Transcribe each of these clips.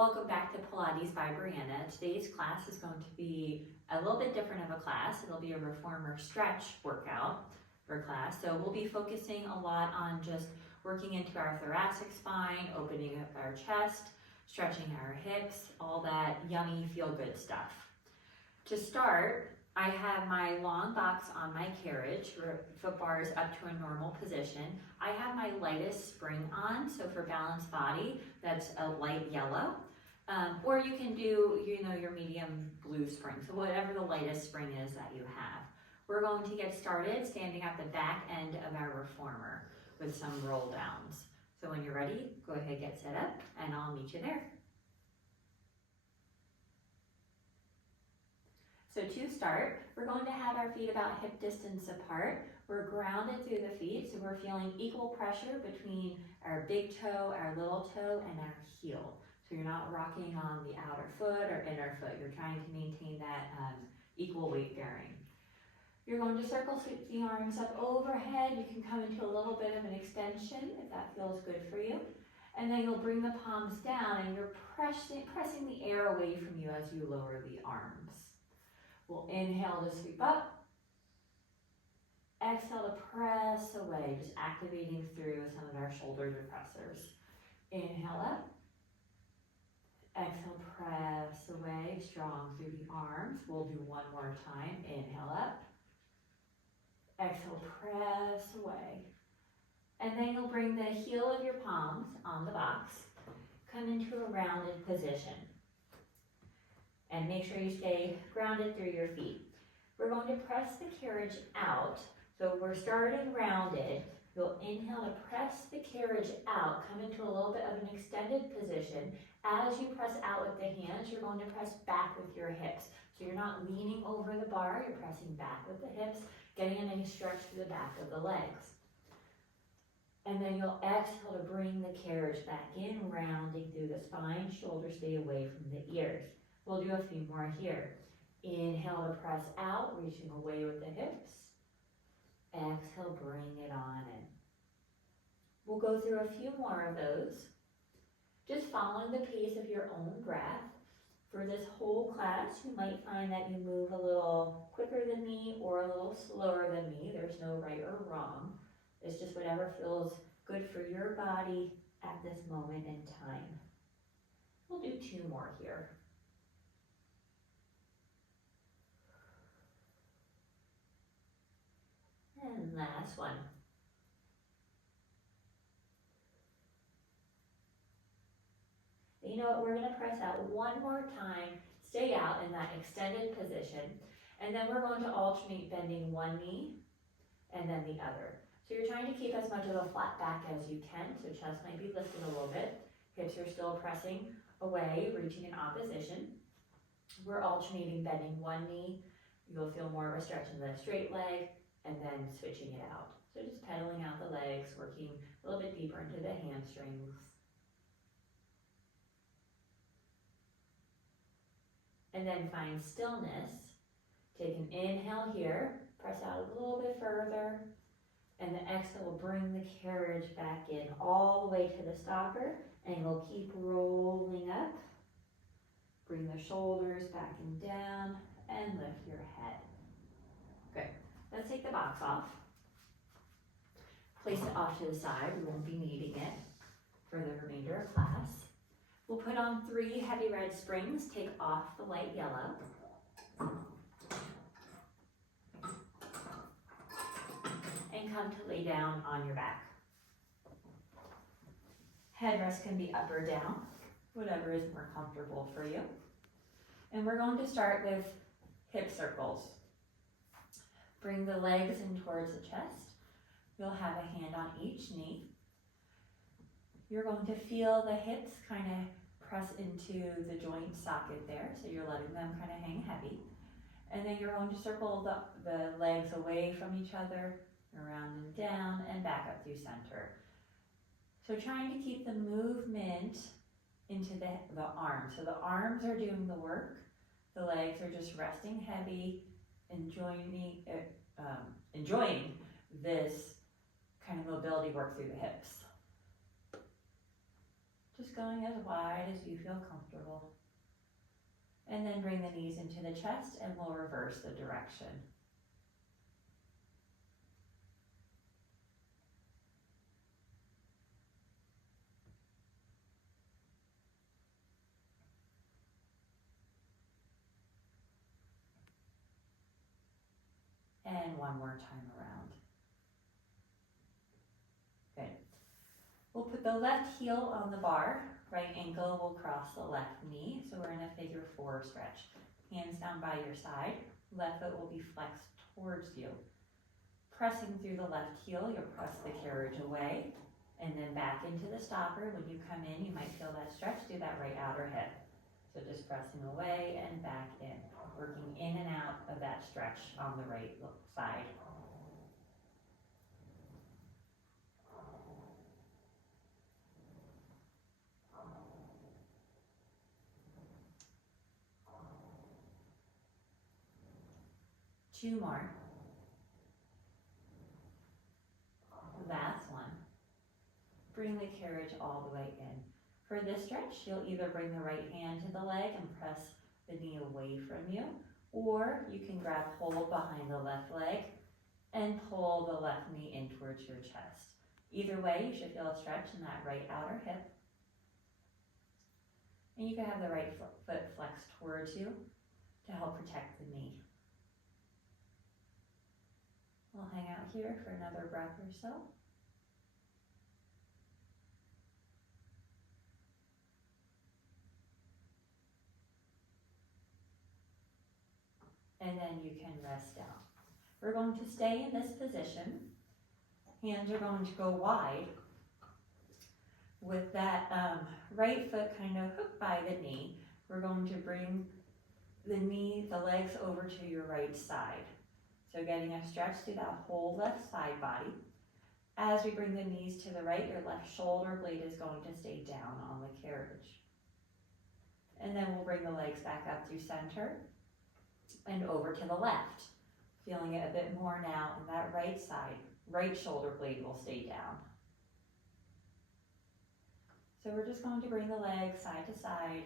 Welcome back to Pilates by Brianna. Today's class is going to be a little bit different of a class. It'll be a reformer stretch workout for class. So we'll be focusing a lot on just working into our thoracic spine, opening up our chest, stretching our hips, all that yummy feel-good stuff. To start, I have my long box on my carriage, foot bars up to a normal position. I have my lightest spring on, so for balanced body, that's a light yellow. Or you can do, your medium blue spring, so whatever the lightest spring is that you have. We're going to get started standing at the back end of our reformer with some roll downs. So when you're ready, go ahead, get set up, and I'll meet you there. So to start, we're going to have our feet about hip distance apart. We're grounded through the feet, so we're feeling equal pressure between our big toe, our little toe, and our heel. So you're not rocking on the outer foot or inner foot. You're trying to maintain that equal weight bearing. You're going to circle sweep the arms up overhead. You can come into a little bit of an extension if that feels good for you. And then you'll bring the palms down and you're pressing the air away from you as you lower the arms. We'll inhale to sweep up. Exhale to press away, just activating through some of our shoulder depressors. Inhale up. Exhale, press away, strong through the arms. We'll do one more time. Inhale up. Exhale, press away. And then you'll bring the heel of your palms on the box. Come into a rounded position. And make sure you stay grounded through your feet. We're going to press the carriage out. So we're starting rounded. You'll inhale to press the carriage out, come into a little bit of an extended position. As you press out with the hands, you're going to press back with your hips. So you're not leaning over the bar, you're pressing back with the hips, getting a nice stretch through the back of the legs. And then you'll exhale to bring the carriage back in, rounding through the spine, shoulders stay away from the ears. We'll do a few more here. Inhale to press out, reaching away with the hips. Exhale, bring it on in. We'll go through a few more of those. Just following the pace of your own breath. For this whole class, you might find that you move a little quicker than me or a little slower than me. There's no right or wrong. It's just whatever feels good for your body at this moment in time. We'll do two more here. And last one. You know what, we're gonna press out one more time, stay out in that extended position, and then we're going to alternate bending one knee and then the other. So you're trying to keep as much of a flat back as you can, so chest might be lifted a little bit, hips are still pressing away, reaching in opposition. We're alternating bending one knee, you'll feel more of a stretch in the straight leg, and then switching it out. So just pedaling out the legs, working a little bit deeper into the hamstrings. And then find stillness. Take an inhale here, press out a little bit further, and the exhale will bring the carriage back in all the way to the stopper, and you'll keep rolling up. Bring the shoulders back and down, and lift your head. Good. Let's take the box off. Place it off to the side. We won't be needing it for the remainder of class. We'll put on 3 heavy red springs. Take off the light yellow. And come to lay down on your back. Headrest can be up or down, whatever is more comfortable for you. And we're going to start with hip circles. Bring the legs in towards the chest. You'll have a hand on each knee. You're going to feel the hips kind of press into the joint socket there, so you're letting them kind of hang heavy. And then you're going to circle the legs away from each other, around and down, and back up through center. So trying to keep the movement into the arms. So the arms are doing the work, the legs are just resting heavy, enjoying this kind of mobility work through the hips. Just going as wide as you feel comfortable. And then bring the knees into the chest and we'll reverse the direction. And one more time around. Good. We'll put the left heel on the bar, right ankle will cross the left knee, so we're in a figure 4 stretch. Hands down by your side, left foot will be flexed towards you. Pressing through the left heel, you'll press the carriage away, and then back into the stopper. When you come in, you might feel that stretch, do that right outer hip. So just pressing away and back in, working in and out of that stretch on the right side. Two more. Last one. Bring the carriage all the way in. For this stretch, you'll either bring the right hand to the leg and press the knee away from you, or you can grab hold behind the left leg and pull the left knee in towards your chest. Either way, you should feel a stretch in that right outer hip. And you can have the right foot flexed towards you to help protect the knee. We'll hang out here for another breath or so. And then you can rest down. We're going to stay in this position. Hands are going to go wide with that right foot kind of hooked by the knee. We're going to bring the legs over to your right side. So getting a stretch through that whole left side body. As we bring the knees to the right, your left shoulder blade is going to stay down on the carriage. And then we'll bring the legs back up through center and over to the left. Feeling it a bit more now on that right side. Right shoulder blade will stay down. So we're just going to bring the legs side to side,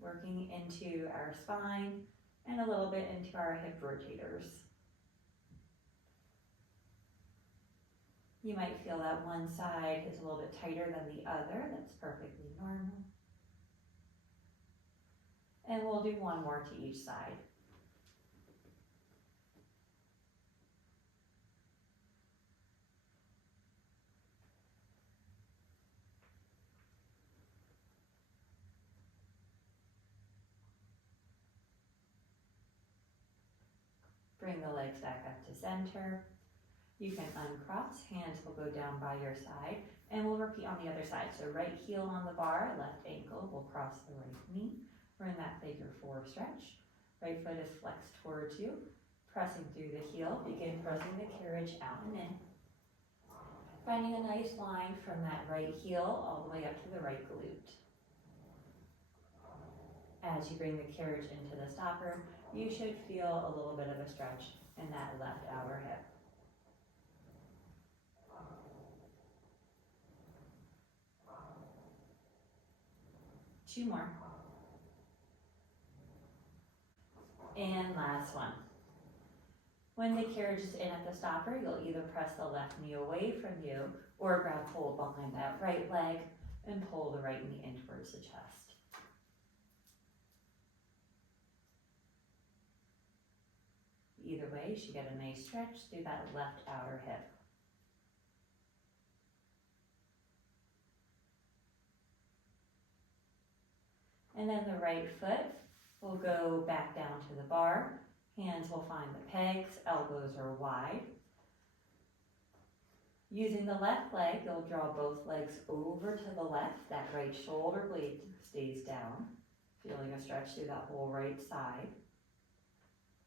working into our spine and a little bit into our hip rotators. You might feel that one side is a little bit tighter than the other. That's perfectly normal. And we'll do one more to each side. Bring the legs back up to center. You can uncross, hands will go down by your side, and we'll repeat on the other side. So right heel on the bar, left ankle will cross the right knee. We're in that figure 4 stretch. Right foot is flexed towards you. Pressing through the heel, begin pressing the carriage out and in. Finding a nice line from that right heel all the way up to the right glute. As you bring the carriage into the stopper, you should feel a little bit of a stretch in that left outer hip. Two more. And last one. When the carriage is in at the stopper, you'll either press the left knee away from you or grab hold behind that right leg and pull the right knee in towards the chest. Either way, you should get a nice stretch through that left outer hip. And then the right foot will go back down to the bar. Hands will find the pegs, elbows are wide. Using the left leg, you'll draw both legs over to the left. That right shoulder blade stays down, feeling a stretch through that whole right side.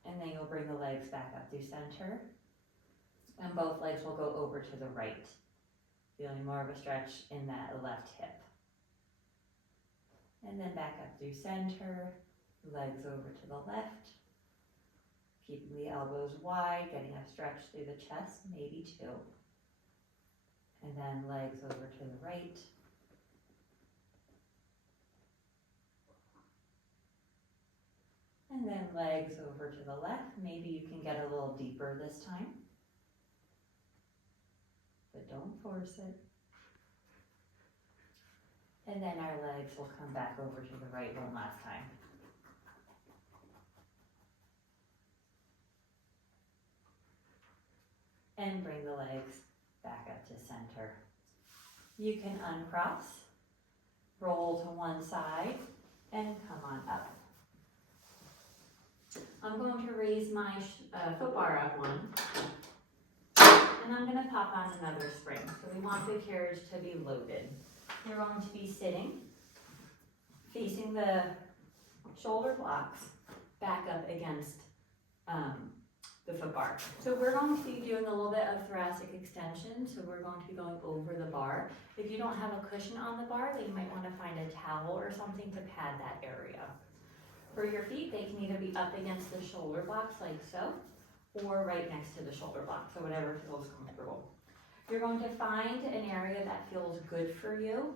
And then you'll bring the legs back up through center. And both legs will go over to the right, feeling more of a stretch in that left hip. And then back up through center, legs over to the left. Keeping the elbows wide, getting a stretch through the chest, maybe 2. And then legs over to the right. And then legs over to the left. Maybe you can get a little deeper this time, but don't force it. And then our legs will come back over to the right one last time. And bring the legs back up to center. You can uncross, roll to one side, and come on up. I'm going to raise my foot bar up one, and I'm going to pop on another spring. So we want the carriage to be loaded. You're going to be sitting, facing the shoulder blocks back up against the foot bar. So we're going to be doing a little bit of thoracic extension. So we're going to be going over the bar. If you don't have a cushion on the bar, then you might want to find a towel or something to pad that area. For your feet, they can either be up against the shoulder blocks like so, or right next to the shoulder block, so whatever feels comfortable. You're going to find an area that feels good for you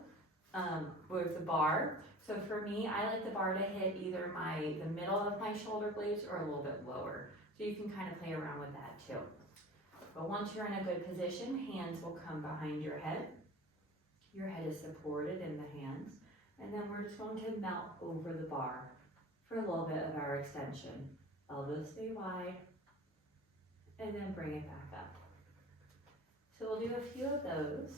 with the bar. So for me, I like the bar to hit either the middle of my shoulder blades or a little bit lower. So you can kind of play around with that too. But once you're in a good position, hands will come behind your head. Your head is supported in the hands. And then we're just going to melt over the bar for a little bit of our extension. Elbows stay wide, and then bring it back up. So we'll do a few of those.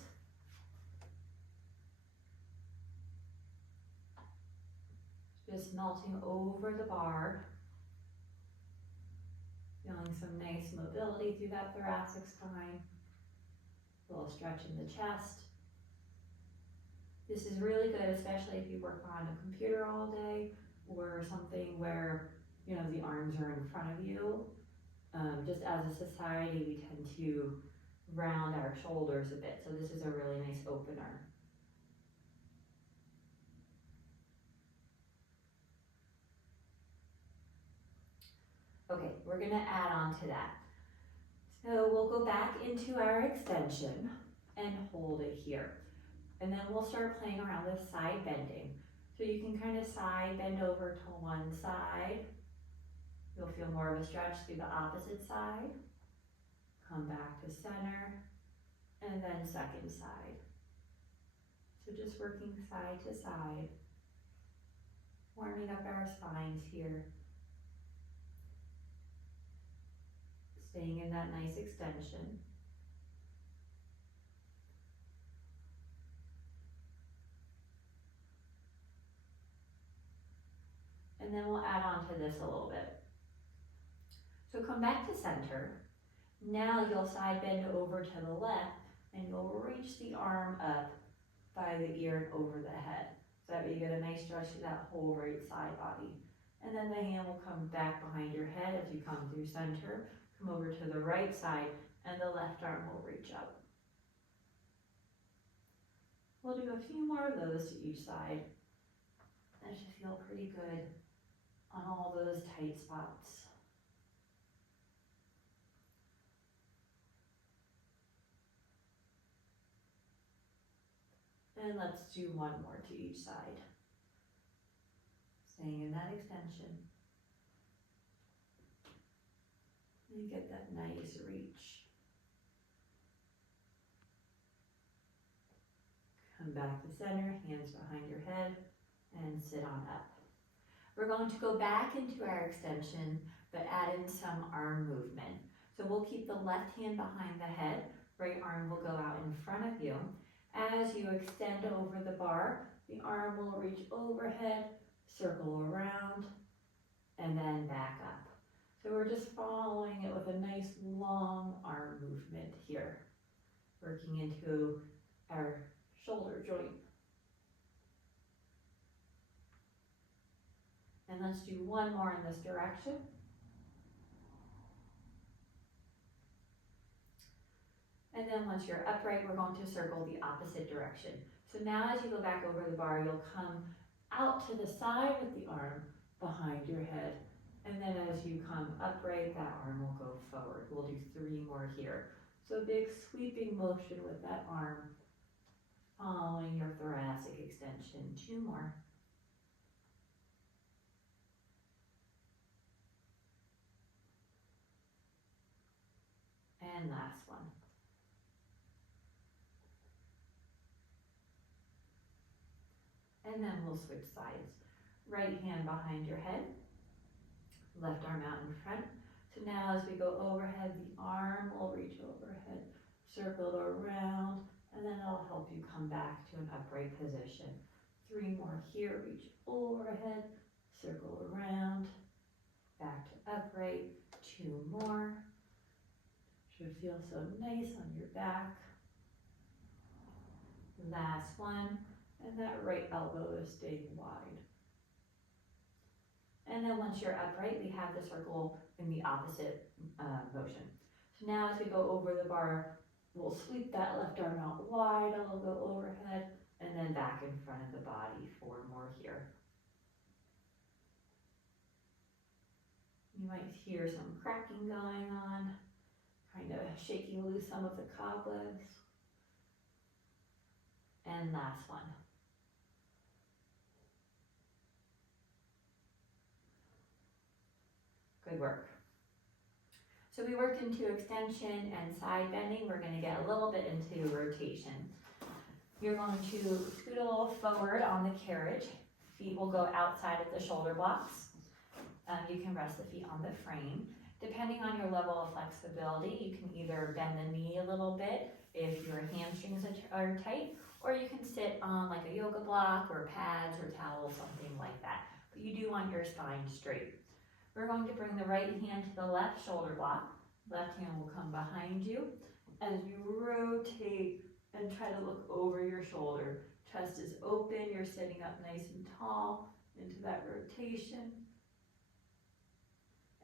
Just melting over the bar. Feeling some nice mobility through that thoracic spine. A little stretch in the chest. This is really good, especially if you work on a computer all day or something where, you know, the arms are in front of you. Just as a society, we tend to round our shoulders a bit. So this is a really nice opener. Okay, we're gonna add on to that. So we'll go back into our extension and hold it here. And then we'll start playing around with side bending. So you can kind of side bend over to one side. You'll feel more of a stretch through the opposite side. Come back to center, and then second side. So just working side to side, warming up our spines here. Staying in that nice extension. And then we'll add on to this a little bit. So come back to center. Now you'll side bend over to the left, and you'll reach the arm up by the ear and over the head. So that way you get a nice stretch through that whole right side body. And then the hand will come back behind your head as you come through center. Come over to the right side, and the left arm will reach up. We'll do a few more of those to each side. That should feel pretty good on all those tight spots. And let's do one more to each side. Staying in that extension. And get that nice reach. Come back to center, hands behind your head, and sit on up. We're going to go back into our extension, but add in some arm movement. So we'll keep the left hand behind the head, right arm will go out in front of you. As you extend over the bar, the arm will reach overhead, circle around, and then back up. So we're just following it with a nice long arm movement here, working into our shoulder joint. And let's do one more in this direction. And then once you're upright, we're going to circle the opposite direction. So now as you go back over the bar, you'll come out to the side with the arm behind your head. And then as you come upright, that arm will go forward. We'll do 3 more here. So big sweeping motion with that arm, following your thoracic extension. 2 more. And last one. And then we'll switch sides. Right hand behind your head, left arm out in front. So now as we go overhead, the arm will reach overhead, circle it around, and then it'll help you come back to an upright position. 3 more here, reach overhead, circle around, back to upright. 2 more. Should feel so nice on your back. Last one, and that right elbow is staying wide. And then once you're upright, we have the circle in the opposite motion. So now as we go over the bar, we'll sweep that left arm out wide, it'll go overhead, and then back in front of the body. 4 more here. You might hear some cracking going on, kind of shaking loose some of the cobwebs. And last one. Good work. So we worked into extension and side bending. We're going to get a little bit into rotation. You're going to scoot a little forward on the carriage. Feet will go outside of the shoulder blocks. You can rest the feet on the frame. Depending on your level of flexibility, you can either bend the knee a little bit if your hamstrings are tight, or you can sit on like a yoga block or pads or towels, something like that. But you do want your spine straight. We're going to bring the right hand to the left shoulder block. Left hand will come behind you. As you rotate and try to look over your shoulder, chest is open, you're sitting up nice and tall into that rotation.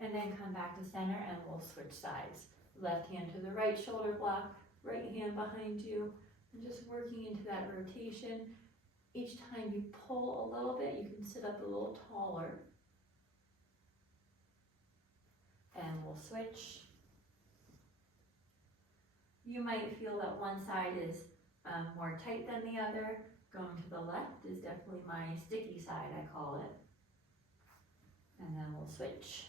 And then come back to center and we'll switch sides. Left hand to the right shoulder block, right hand behind you, and just working into that rotation. Each time you pull a little bit, you can sit up a little taller. And we'll switch. You might feel that one side is more tight than the other. Going to the left is definitely my sticky side, I call it. And then we'll switch.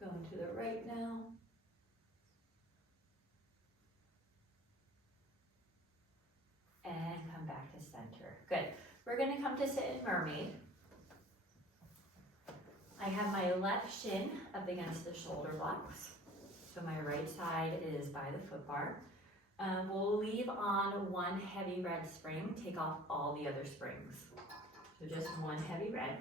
Going to the right now. And come back to center. Good. We're going to come to sit in mermaid. I have my left shin up against the shoulder blocks. So my right side is by the foot bar. We'll leave on one heavy red spring, take off all the other springs. So just one heavy red.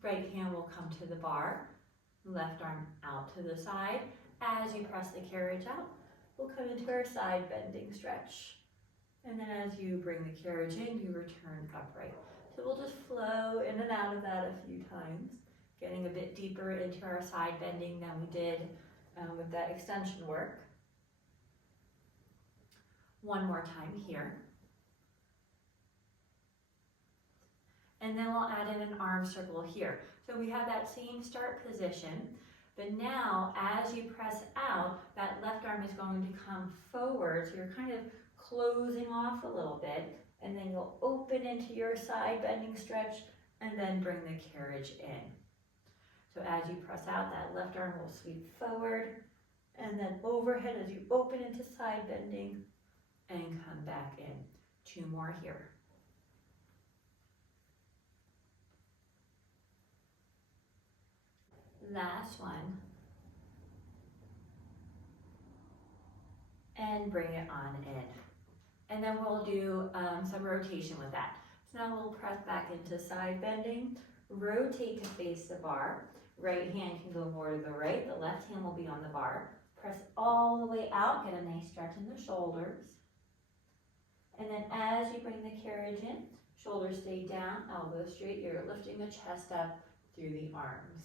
Right hand will come to the bar, left arm out to the side. As you press the carriage out, we'll come into our side bending stretch. And then as you bring the carriage in, you return upright. So we'll just flow in and out of that a few times, getting a bit deeper into our side bending than we did with that extension work. One more time here. And then we'll add in an arm circle here. So we have that same start position, but now as you press out, that left arm is going to come forward. So you're kind of closing off a little bit, and then you'll open into your side bending stretch and then bring the carriage in. So as you press out, that left arm will sweep forward and then overhead as you open into side bending and come back in. 2 more here. Last one. And bring it on in. And then we'll do some rotation with that. So now we'll press back into side bending, rotate to face the bar. Right hand can go more to the right, the left hand will be on the bar. Press all the way out, get a nice stretch in the shoulders. And then as you bring the carriage in, shoulders stay down, elbows straight, you're lifting the chest up through the arms.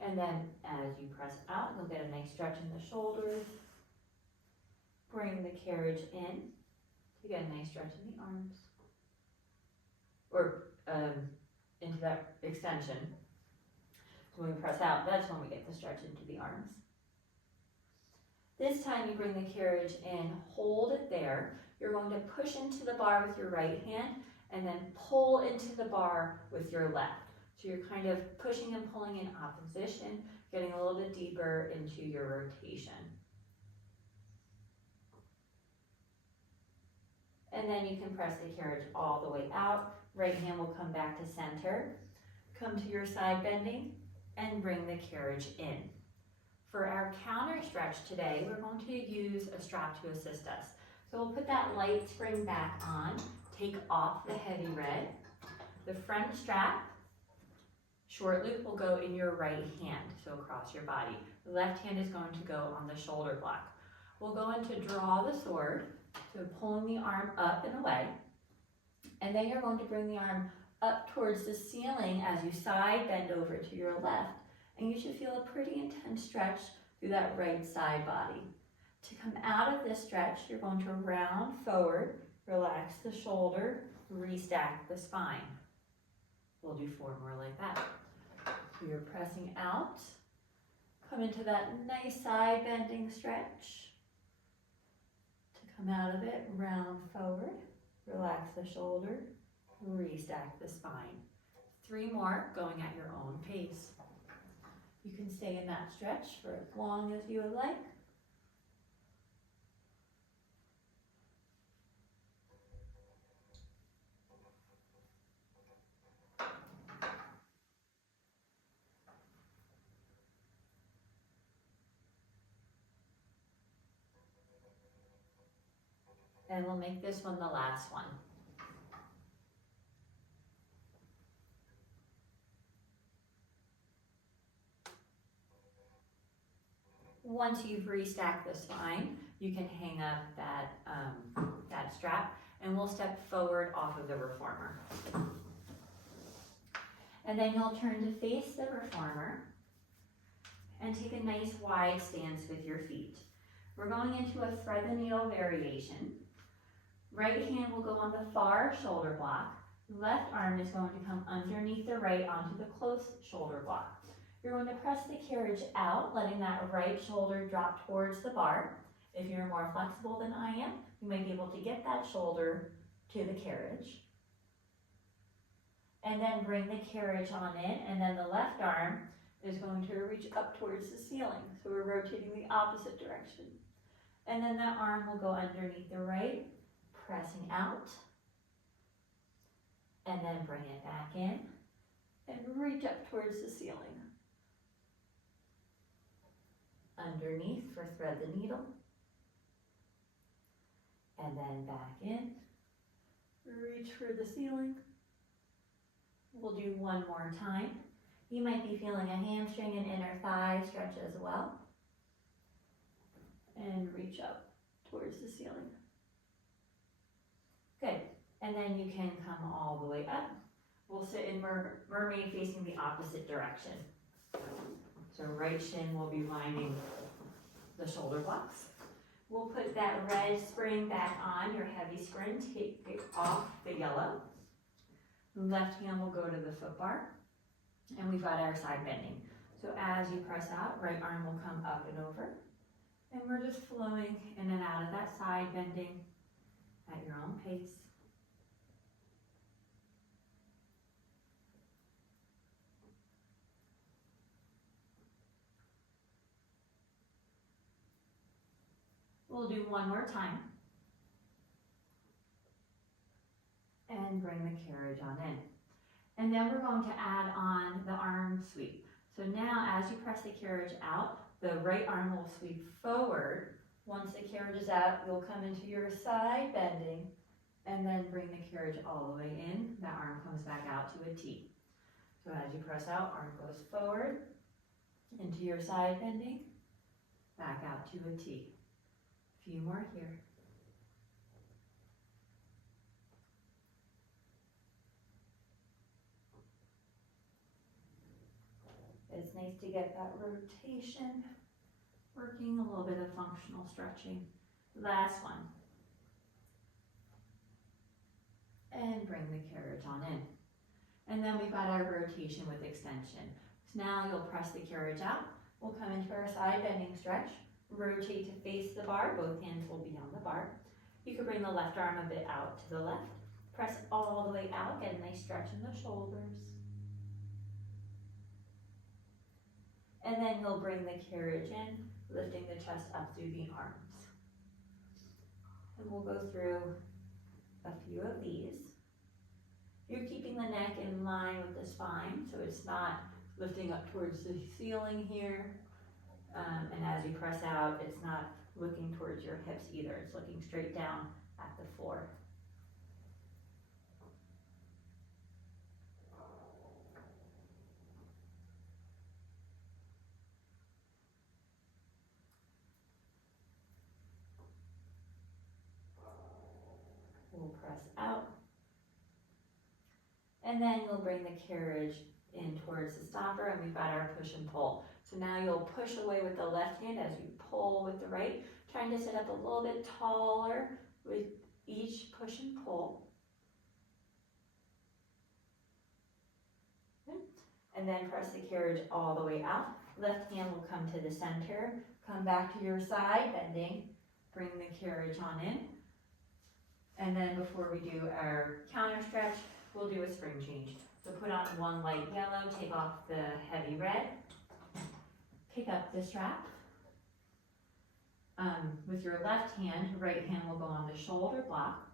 And then as you press out, you'll get a nice stretch in the shoulders. Bring the carriage in to get a nice stretch in the arms. Or into that extension. So when we press out, that's when we get the stretch into the arms. This time you bring the carriage in, hold it there. You're going to push into the bar with your right hand and then pull into the bar with your left. So you're kind of pushing and pulling in opposition, getting a little bit deeper into your rotation. And then you can press the carriage all the way out. Right hand will come back to center. Come to your side bending and bring the carriage in. For our counter stretch today, we're going to use a strap to assist us. So we'll put that light spring back on, take off the heavy red. The front strap, short loop, will go in your right hand, so across your body. The left hand is going to go on the shoulder block. We'll go into draw the sword, so pulling the arm up and away. And then you're going to bring the arm up towards the ceiling as you side bend over to your left. And you should feel a pretty intense stretch through that right side body. To come out of this stretch, you're going to round forward, relax the shoulder, restack the spine. We'll do 4 more like that. So you're pressing out, come into that nice side bending stretch. To come out of it, round forward, relax the shoulder, restack the spine. 3 more, going at your own pace. You can stay in that stretch for as long as you would like. And we'll make this one the last one. Once you've restacked the spine, you can hang up that strap, and we'll step forward off of the reformer. And then you'll turn to face the reformer and take a nice wide stance with your feet. We're going into a thread the needle variation. Right hand will go on the far shoulder block. Left arm is going to come underneath the right onto the close shoulder block. You're going to press the carriage out, letting that right shoulder drop towards the bar. If you're more flexible than I am, you might be able to get that shoulder to the carriage. And then bring the carriage on in, and then the left arm is going to reach up towards the ceiling. So we're rotating the opposite direction. And then that arm will go underneath the right, pressing out. And then bring it back in and reach up towards the ceiling. Underneath for thread the needle. And then back in. Reach for the ceiling. We'll do 1 more time. You might be feeling a hamstring and inner thigh stretch as well. And reach up towards the ceiling. Good. And then you can come all the way up. We'll sit in mermaid facing the opposite direction. So right shin will be lining the shoulder blocks. We'll put that red spring back on, your heavy spring, take it off the yellow. Left hand will go to the foot bar, and we've got our side bending. So as you press out, right arm will come up and over, and we're just flowing in and out of that side bending at your own pace. We'll do 1 more time. And bring the carriage on in. And then we're going to add on the arm sweep. So now as you press the carriage out, the right arm will sweep forward. Once the carriage is out, you'll come into your side bending and then bring the carriage all the way in. That arm comes back out to a T. So as you press out, arm goes forward into your side bending, back out to a T. A few more here. It's nice to get that rotation, working a little bit of functional stretching. Last one. And bring the carriage on in. And then we've got our rotation with extension. So now you'll press the carriage out. We'll come into our side bending stretch. Rotate to face the bar. Both hands will be on the bar. You can bring the left arm a bit out to the left. Press all the way out. Get a nice stretch in the shoulders. And then you'll bring the carriage in, lifting the chest up through the arms. And we'll go through a few of these. You're keeping the neck in line with the spine, so it's not lifting up towards the ceiling here. And as you press out, it's not looking towards your hips either. It's looking straight down at the floor. We'll press out. And then you'll bring the carriage in towards the stopper, and we've got our push and pull. So now you'll push away with the left hand as you pull with the right, trying to sit up a little bit taller with each push and pull. And then press the carriage all the way out. Left hand will come to the center, come back to your side, bending, bring the carriage on in. And then before we do our counter stretch, we'll do a spring change. So put on one light yellow, take off the heavy red, pick up the strap. With your left hand, right hand will go on the shoulder block.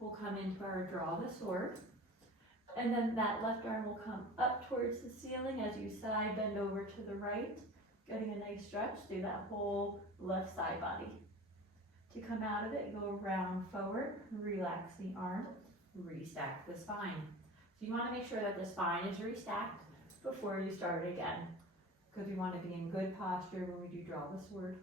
We'll come into our draw the sword. And then that left arm will come up towards the ceiling as you side bend over to the right, getting a nice stretch through that whole left side body. To come out of it, go round forward, relax the arm, restack the spine. So you want to make sure that the spine is restacked before you start again, because we want to be in good posture when we do draw the sword.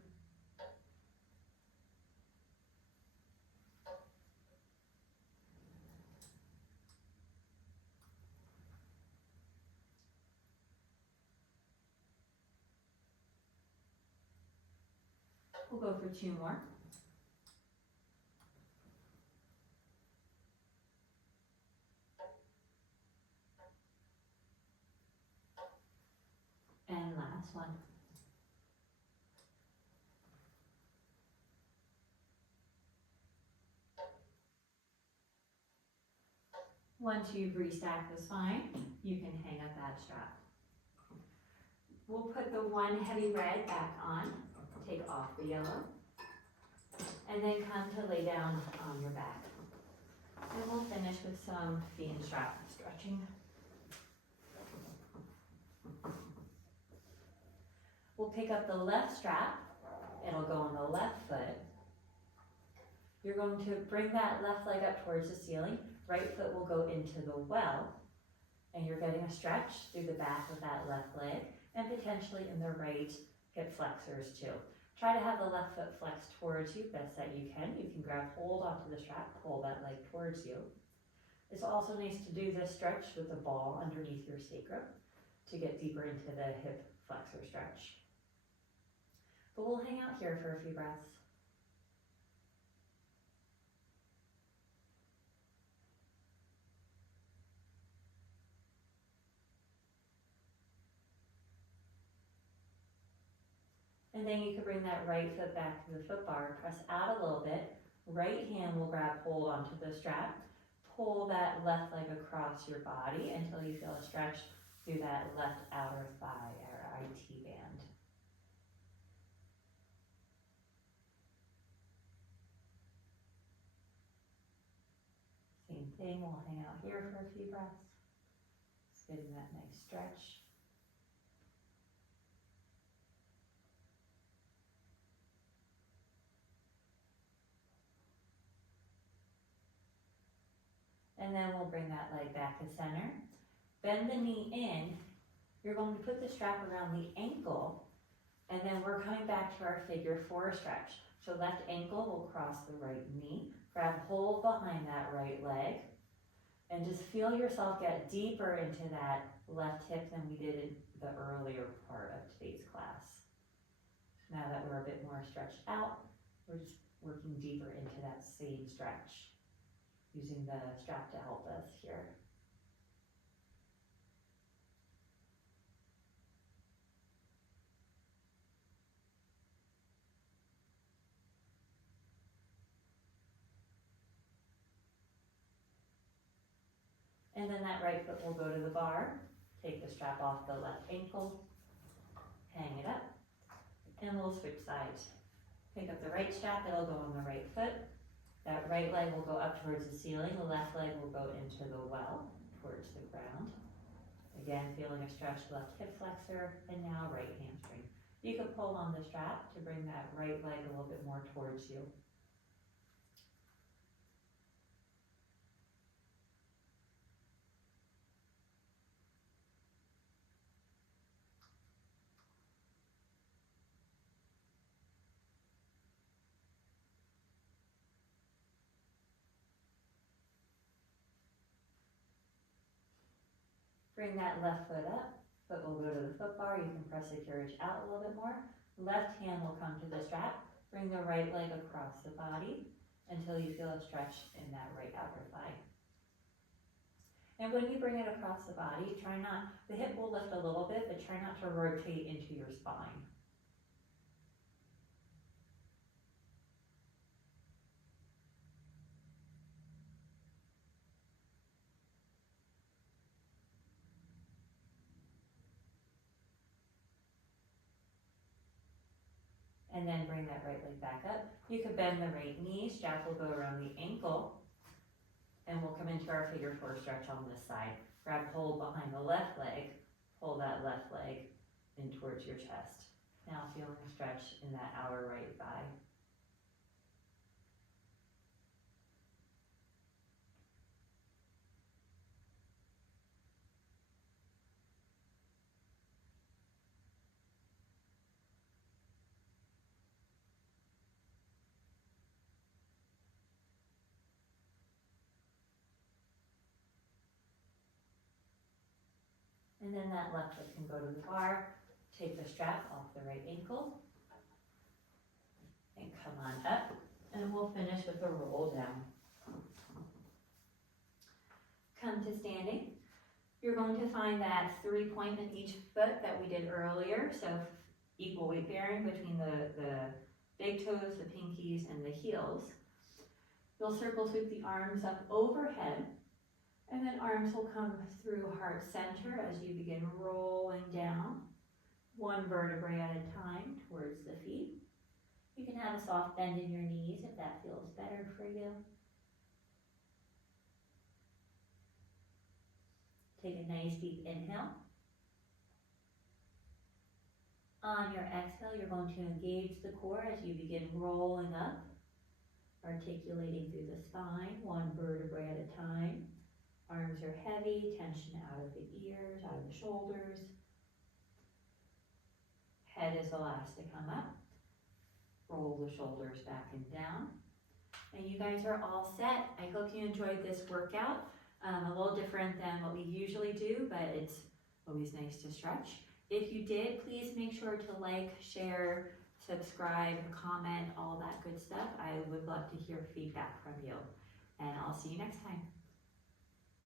We'll go for 2 more. And last one. Once you've restacked the spine, you can hang up that strap. We'll put the one heavy red back on, take off the yellow, and then come to lay down on your back. And we'll finish with some feet and strap stretching. We'll pick up the left strap. It'll go on the left foot. You're going to bring that left leg up towards the ceiling. Right foot will go into the well. And you're getting a stretch through the back of that left leg and potentially in the right hip flexors too. Try to have the left foot flex towards you best that you can. You can grab hold onto the strap, pull that leg towards you. It's also nice to do this stretch with the ball underneath your sacrum to get deeper into the hip flexor stretch. But we'll hang out here for a few breaths. And then you can bring that right foot back to the foot bar, press out a little bit. Right hand will grab hold onto the strap. Pull that left leg across your body until you feel a stretch through that left outer thigh, or IT band. Same thing, we'll hang out here for a few breaths. Just getting that nice stretch. And then we'll bring that leg back to center. Bend the knee in. You're going to put the strap around the ankle, and then we're coming back to our figure 4 stretch. So left ankle will cross the right knee. Grab hold behind that right leg, and just feel yourself get deeper into that left hip than we did in the earlier part of today's class. Now that we're a bit more stretched out, we're just working deeper into that same stretch, using the strap to help us here. And then that right foot will go to the bar, take the strap off the left ankle, hang it up, and we'll switch sides. Pick up the right strap, it'll go on the right foot. That right leg will go up towards the ceiling, the left leg will go into the well, towards the ground. Again, feeling a stretch, left hip flexor, and now right hamstring. You can pull on the strap to bring that right leg a little bit more towards you. Bring that left foot up, foot will go to the foot bar, you can press the carriage out a little bit more. Left hand will come to the strap, bring the right leg across the body until you feel a stretch in that right outer thigh. And when you bring it across the body, try not, the hip will lift a little bit, but try not to rotate into your spine. And then bring that right leg back up. You could bend the right knee, strap will go around the ankle, and we'll come into our figure four stretch on this side. Grab hold behind the left leg, pull that left leg in towards your chest. Now feeling a stretch in that outer right thigh. And then that left foot can go to the bar, take the strap off the right ankle, and come on up, and we'll finish with a roll down. Come to standing. You're going to find that 3 point in each foot that we did earlier, so equal weight bearing between the big toes, the pinkies, and the heels. You'll circle sweep the arms up overhead, and then arms will come through heart center as you begin rolling down, one vertebrae at a time towards the feet. You can have a soft bend in your knees if that feels better for you. Take a nice deep inhale. On your exhale, you're going to engage the core as you begin rolling up, articulating through the spine, one vertebrae at a time. Arms are heavy, tension out of the ears, out of the shoulders. Head is the last to come up. Roll the shoulders back and down. And you guys are all set. I hope you enjoyed this workout. A little different than what we usually do, but it's always nice to stretch. If you did, please make sure to like, share, subscribe, comment, all that good stuff. I would love to hear feedback from you. And I'll see you next time.